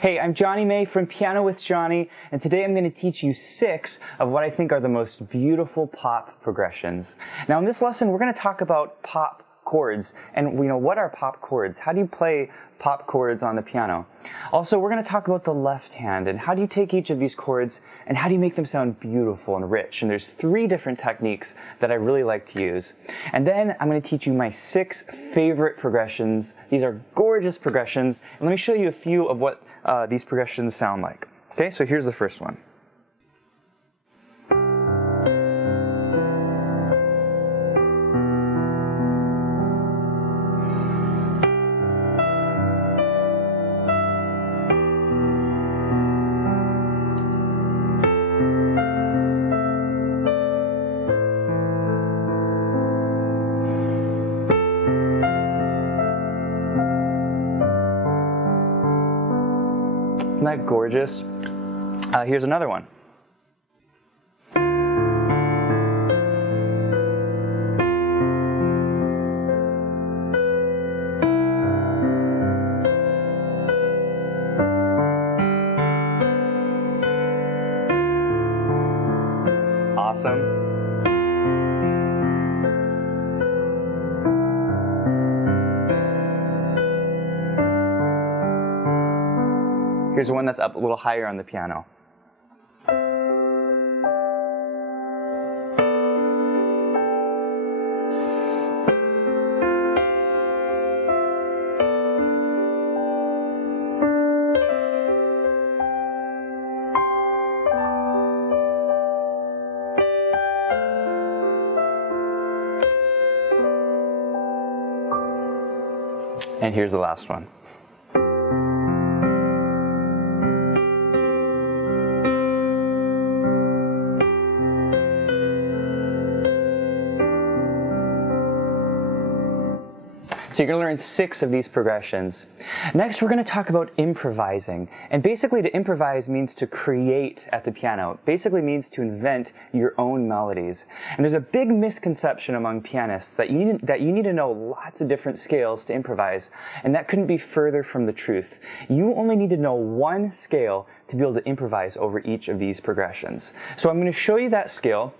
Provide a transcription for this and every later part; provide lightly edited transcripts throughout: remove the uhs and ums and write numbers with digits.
Hey, I'm Jonny May from Piano with Jonny, and today I'm going to teach you 6 of what I think are the most beautiful pop progressions. Now in this lesson, we're going to talk about pop chords, and what are pop chords? How do you play pop chords on the piano? Also, we're going to talk about the left hand, and how do you take each of these chords, and how do you make them sound beautiful and rich? And there's 3 different techniques that I really like to use. And then I'm going to teach you my 6 favorite progressions. These are gorgeous progressions, and let me show you a few of what these progressions sound like. Okay, so here's the first one. Isn't that gorgeous? Here's another one. Awesome. Here's one that's up a little higher on the piano. And here's the last one. So you're going to learn 6 of these progressions. Next, we're going to talk about improvising. And basically to improvise means to create at the piano. It basically means to invent your own melodies. And there's a big misconception among pianists that you need to know lots of different scales to improvise. And that couldn't be further from the truth. You only need to know one scale to be able to improvise over each of these progressions. So I'm going to show you that scale.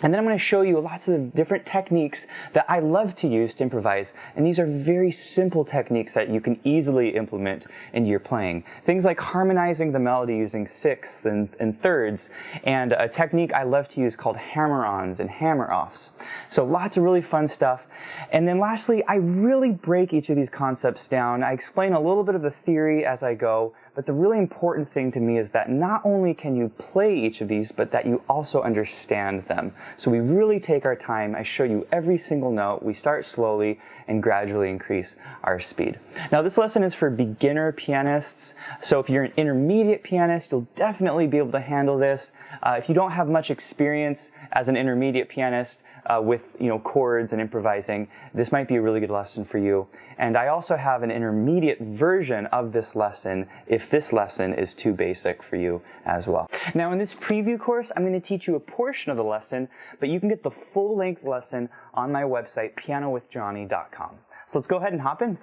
And then I'm going to show you lots of different techniques that I love to use to improvise. And these are very simple techniques that you can easily implement into your playing. Things like harmonizing the melody using sixths and thirds, and a technique I love to use called hammer-ons and hammer-offs. So lots of really fun stuff. And then lastly, I really break each of these concepts down. I explain a little bit of the theory as I go. But the really important thing to me is that not only can you play each of these, but that you also understand them. So we really take our time. I show you every single note. We start slowly and gradually increase our speed. Now this lesson is for beginner pianists. So if you're an intermediate pianist, you'll definitely be able to handle this. If you don't have much experience as an intermediate pianist with chords and improvising, this might be a really good lesson for you. And I also have an intermediate version of this lesson if this lesson is too basic for you as well. Now in this preview course, I'm going to teach you a portion of the lesson, but you can get the full-length lesson on my website, pianowithjonny.com. So let's go ahead and hop in.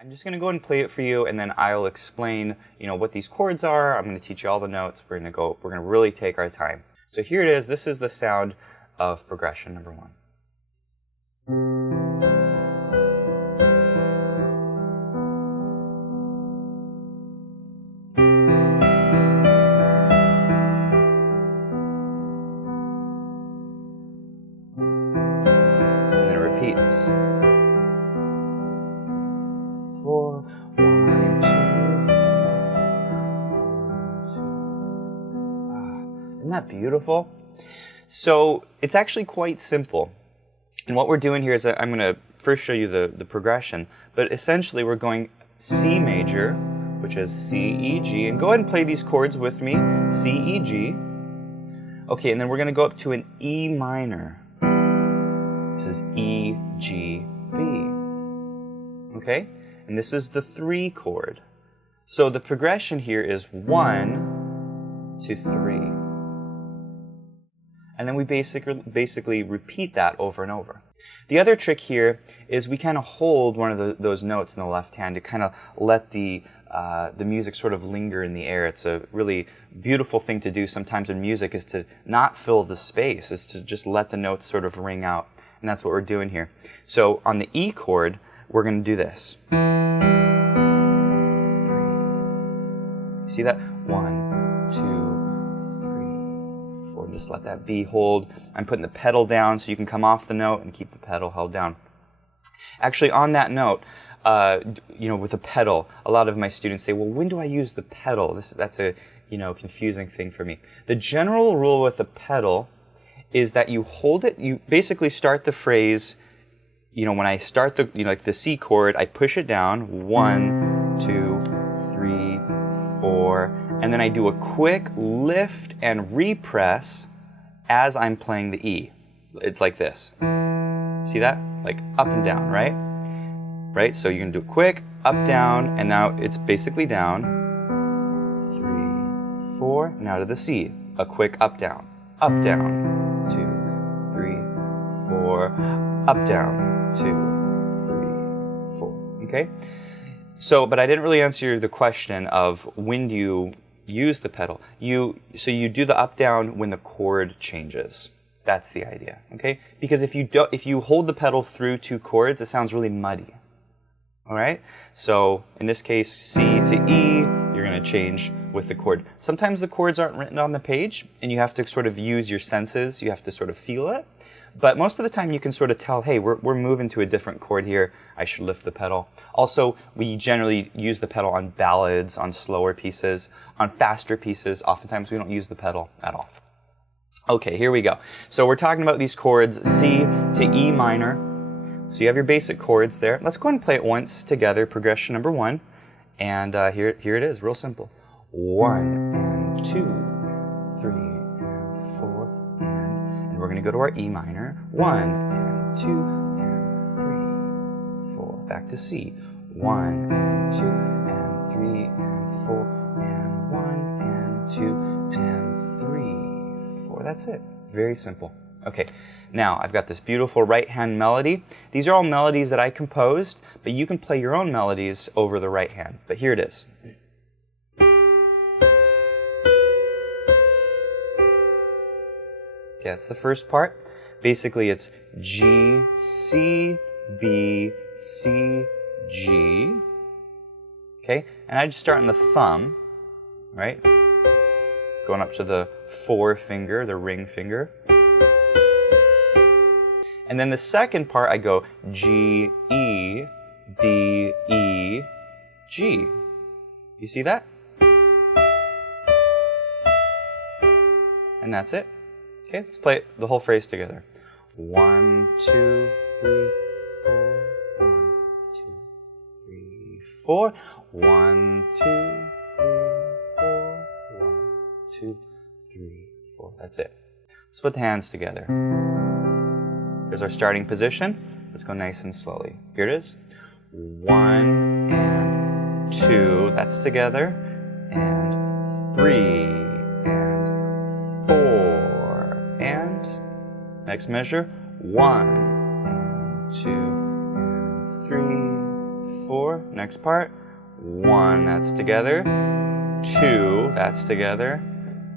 I'm just going to go and play it for you, and then I'll explain, what these chords are. I'm going to teach you all the notes. We're going to really take our time. So here it is. This is the sound of progression number 1. Repeats. 4, 1, 2, 3, 4, 1, 2. Isn't that beautiful? So it's actually quite simple. And what we're doing here is that I'm going to first show you the progression. But essentially we're going C major, which is C, E, G. And go ahead and play these chords with me. C, E, G. Okay, and then we're going to go up to an E minor. This is E, G, B. Okay? And this is the 3 chord. So the progression here is 1 to 3. and then we basically repeat that over and over. The other trick here is we kind of hold one of those notes in the left hand to kind of let the music sort of linger in the air. It's a really beautiful thing to do sometimes in music, is to not fill the space, is to just let the notes sort of ring out. And that's what we're doing here. So on the E chord, we're going to do this. 3. See that? 1, 2, 3, 4. Just let that B hold. I'm putting the pedal down so you can come off the note and keep the pedal held down. Actually, on that note, with a pedal, a lot of my students say, well, when do I use the pedal? That's a confusing thing for me. The general rule with the pedal is that you hold it, you basically start the phrase, when I start like the C chord, I push it down, 1, 2, 3, 4, and then I do a quick lift and repress as I'm playing the E. It's like this. See that? Like up and down, right? Right? So you can do a quick, up, down, and now it's basically down. 3, 4, now to the C. A quick up, down, 2, 3, 4, up, down, 2, 3, 4. Okay? So, but I didn't really answer the question of when do you use the pedal. So you do the up, down when the chord changes. That's the idea, okay? Because if you hold the pedal through 2 chords, it sounds really muddy. All right? So in this case, C to E, you're going to change with the chord. Sometimes the chords aren't written on the page, and you have to sort of use your senses. You have to sort of feel it. But most of the time, you can sort of tell, hey, we're moving to a different chord here. I should lift the pedal. Also, we generally use the pedal on ballads, on slower pieces, on faster pieces. Oftentimes, we don't use the pedal at all. Okay, here we go. So we're talking about these chords, C to E minor. So you have your basic chords there. Let's go ahead and play it once together, progression number 1. And here it is, real simple. 1 and 2, 3 and 4, and we're going to go to our E minor. 1 and 2 and 3, 4. Back to C. 1 and 2 and 3 and 4, and 1 and 2 and 3, 4. That's it. Very simple. Okay, now I've got this beautiful right hand melody. These are all melodies that I composed, but you can play your own melodies over the right hand. But here it is. Okay, that's the first part. Basically it's G, C, B, C, G. Okay, and I just start on the thumb, right? Going up to the forefinger, the ring finger. And then the second part, I go G, E, D, E, G. You see that? And that's it. Okay, let's play the whole phrase together. 1, 2, 3, 4. 1, 2, 3, 4. 1, 2, 3, 4. 1, 2, 3, 4. That's it. Let's put the hands together. There's our starting position. Let's go nice and slowly. Here it is. 1 and 2. That's together. And 3 and 4. And next measure. 1 and 2 and 3, 4. Next part. 1. That's together. 2. That's together.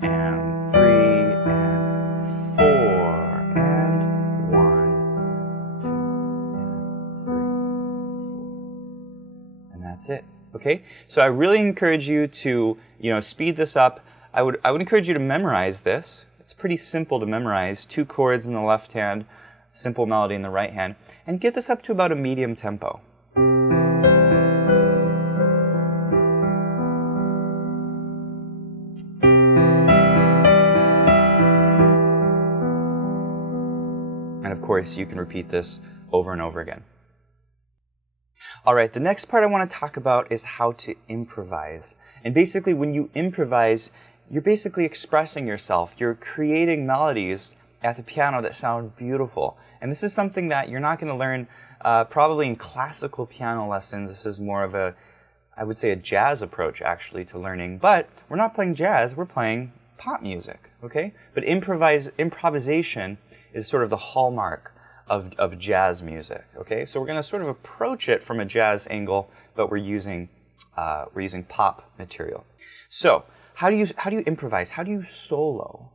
And 3 and 4. That's it. Okay? So I really encourage you to, speed this up. I would encourage you to memorize this. It's pretty simple to memorize. 2 chords in the left hand, simple melody in the right hand, and get this up to about a medium tempo. And of course, you can repeat this over and over again. All right, the next part I want to talk about is how to improvise. And basically, when you improvise, you're basically expressing yourself. You're creating melodies at the piano that sound beautiful. And this is something that you're not going to learn probably in classical piano lessons. This is more of I would say a jazz approach, actually, to learning. But we're not playing jazz, we're playing pop music, okay? But improvisation is sort of the hallmark of jazz music, okay? So we're going to sort of approach it from a jazz angle, but we're using pop material. So how do you improvise? How do you solo?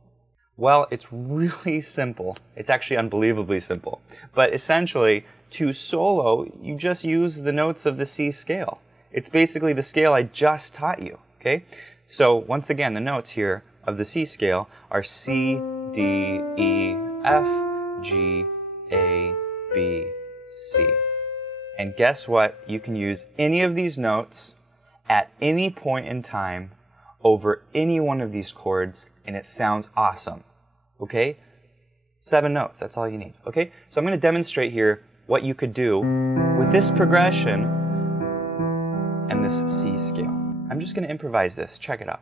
Well, it's really simple. It's actually unbelievably simple. But essentially, to solo, you just use the notes of the C scale. It's basically the scale I just taught you, okay? So once again, the notes here of the C scale are C, D, E, F, G, A, B, C. And guess what? You can use any of these notes at any point in time over any one of these chords, and it sounds awesome, okay? 7 notes, that's all you need, okay? So I'm going to demonstrate here what you could do with this progression and this C scale. I'm just going to improvise this. Check it out.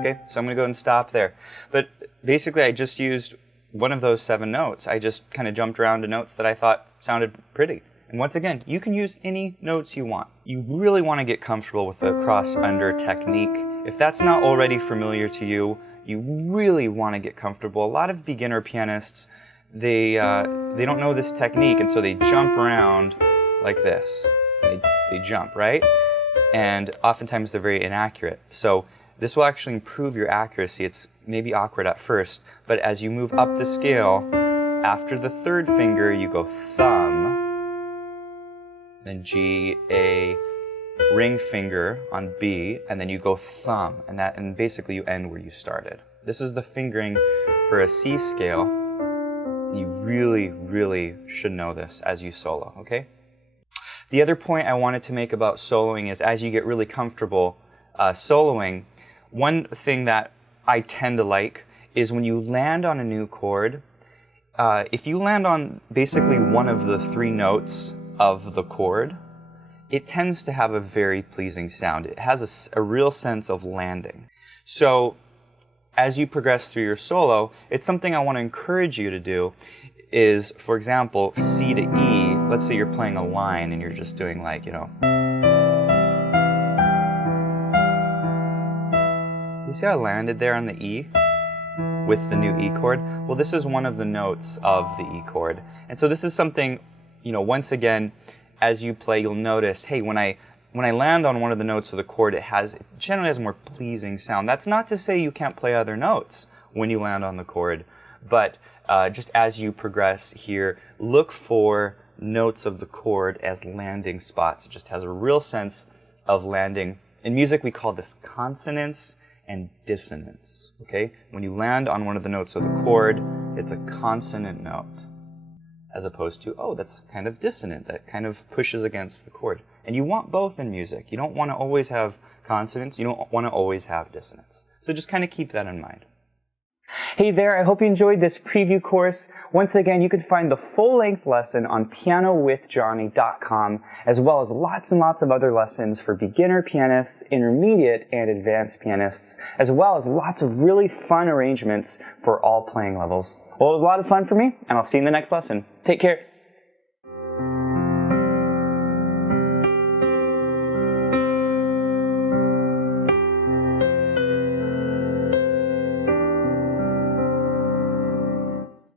Okay, so I'm going to go and stop there. But basically, I just used one of those 7 notes. I just kind of jumped around to notes that I thought sounded pretty. And once again, you can use any notes you want. You really want to get comfortable with the cross-under technique. If that's not already familiar to you, you really want to get comfortable. A lot of beginner pianists, they don't know this technique, and so they jump around like this. They jump, right? And oftentimes they're very inaccurate. So this will actually improve your accuracy. It's maybe awkward at first, but as you move up the scale, after the 3rd finger, you go thumb, then G, A, ring finger on B, and then you go thumb, and basically you end where you started. This is the fingering for a C scale. You really, really should know this as you solo, okay? The other point I wanted to make about soloing is as you get really comfortable soloing, one thing that I tend to like is when you land on a new chord, if you land on basically one of the 3 notes of the chord, it tends to have a very pleasing sound. It has a real sense of landing. So as you progress through your solo, it's something I want to encourage you to do is, for example, C to E, let's say you're playing a line and you're just doing like, you know, you see how I landed there on the E with the new E chord? Well, this is one of the notes of the E chord. And so this is something, you know, once again, as you play, you'll notice, hey, when I land on one of the notes of the chord, it generally has a more pleasing sound. That's not to say you can't play other notes when you land on the chord, but just as you progress here, look for notes of the chord as landing spots. It just has a real sense of landing. In music, we call this consonance and dissonance, okay? When you land on one of the notes of the chord, it's a consonant note, as opposed to, oh, that's kind of dissonant, that kind of pushes against the chord. And you want both in music. You don't want to always have consonance, you don't want to always have dissonance. So just kind of keep that in mind. Hey there, I hope you enjoyed this preview course. Once again, you can find the full-length lesson on pianowithjonny.com, as well as lots and lots of other lessons for beginner pianists, intermediate, and advanced pianists, as well as lots of really fun arrangements for all playing levels. Well, it was a lot of fun for me, and I'll see you in the next lesson. Take care.